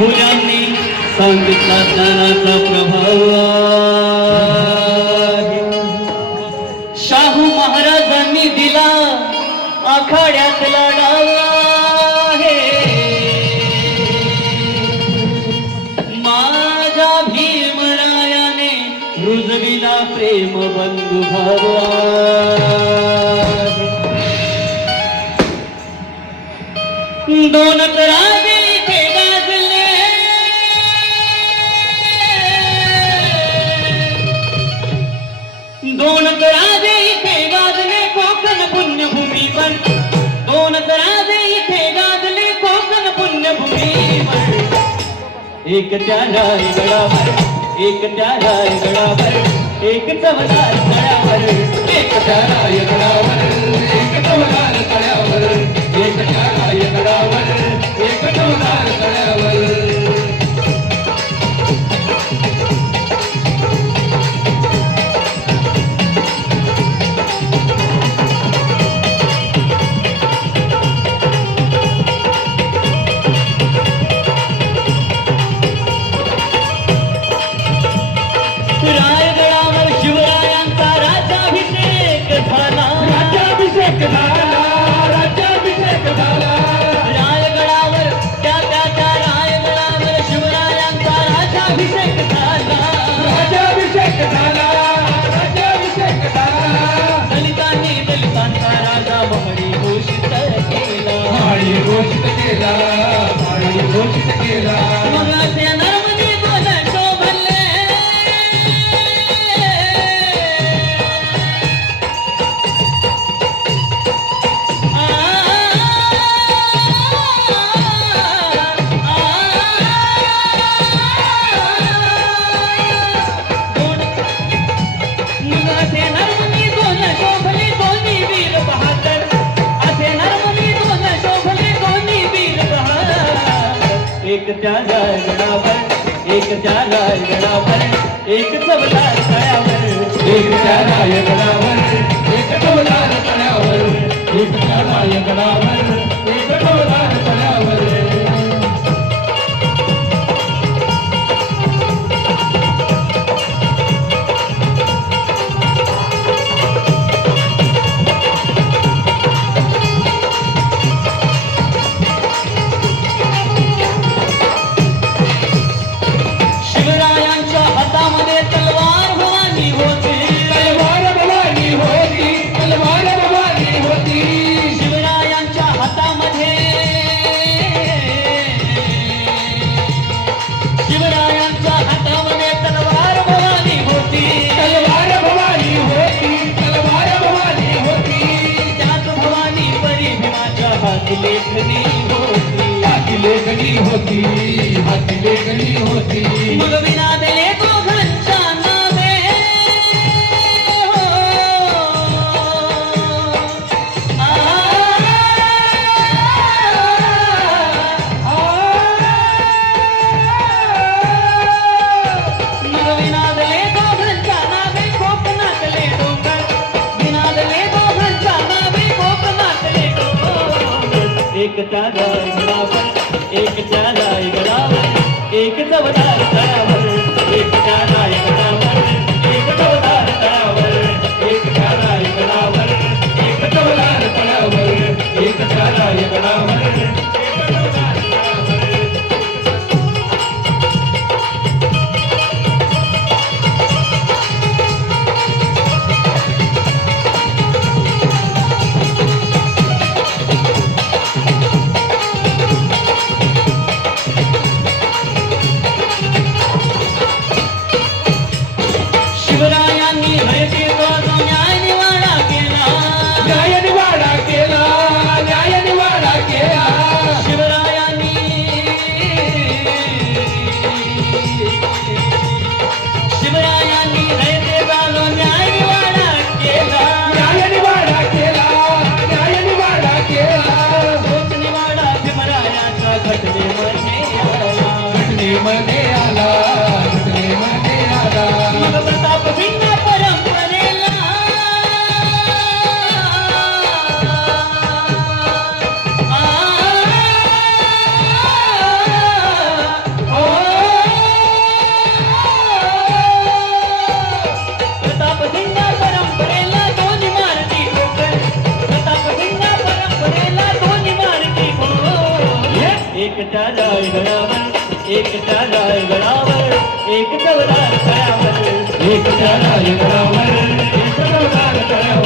फुलांनी सांगितला ज्ञानाचा प्रभाव आहे. शाहू महाराजांनी दिला आखाड्यातला डाव आहे. माझ्या भीमरायाने रुजविला प्रेम बंधू भाव आहे. दोन राजे इथे गाजले, दोन राजे इथे गाजले कोकण पुण्यभूमीवर. दोन राजे इथे गाजले कोकण पुण्यभूमीवर. एक त्या रायगडावर, एक त्या रायगडावर, एक चवदार तळ्यावर. एक त्या रायगडावर, एक चवदार तळ्यावर. एक त्या रायगडावर, एक चवदार तळ्यावर. रायगडावर शिवरायांचा राज्याभिषेक झाला. राज्याभिषेक झाला, राज्याभिषेक झाला. रायगडावर त्या रायगडावर शिवरायांचा राज्याभिषेक झाला. राज्याभिषेक झाला, राज्याभिषेक झाला. दलितांनी दलितांचा राजा बहरी घोषित केला. बहरी घोषित केला, बहरी घोषित केला. मग असे नर्मदी दोन शोभले. एक त्या रायगडावर, एक त्या रायगडावर, एक चवदार तळ्यावर. एक त्या रायगडावर, एक चवदार तळ्यावर. एक त्या रायगडावर, एक चवदार तळ्यावर. शिवरायांच्या हातामध्ये तलवार भवानी होती. तलवार भवानी होती, तलवार भवानी होती. शिवरायांच्या हातामध्ये, शिवरायांच्या हातामध्ये तलवार भवानी होती. तलवार भवानी होती, तलवार भवानी होती. त्याच भवानी परी भीमाच्या हाती लेखनी होती. हाती लेखनी होती, हाती लेखनी होती. मग विनादले दोघांच्या नावे हो. मग विनादले दोघांच्या नावे कोकणातले डोंगर. विनादले दोघांच्या नावे कोकणातले डोंगर. एक त्या रायगडावर, एक त्या रायगडावर, एक चवदार तळ्यावर. एक त्या रायगडावर, एक चवदार तळ्यावर. एक त्या रायगडावर, एक चवदार तळ्यावर. एक त्या रायगडावर, एक चवदार तळ्यावर. शिवरायांनी हयतीचा जो न्याय निवाडा केला. न्याय निवाडा केला, न्याय निवाडा केला. शिवरायांनी, शिवरायांनी हयतीचा जो न्याय निवाडा केला. न्याय निवाडा केला, न्याय निवाडा केला. तोच निवाडा भीमरायाच्या घटनेमध्ये आला. घटनेमध्ये आला, घटनेमध्ये आला. मग प्रताप भिन्न परंपरेला एकट्या रायगडावर एकट्या रायगडावर एक चवदार तळ्यावर एकट्या रायगडावर एक चवदार तळ्यावर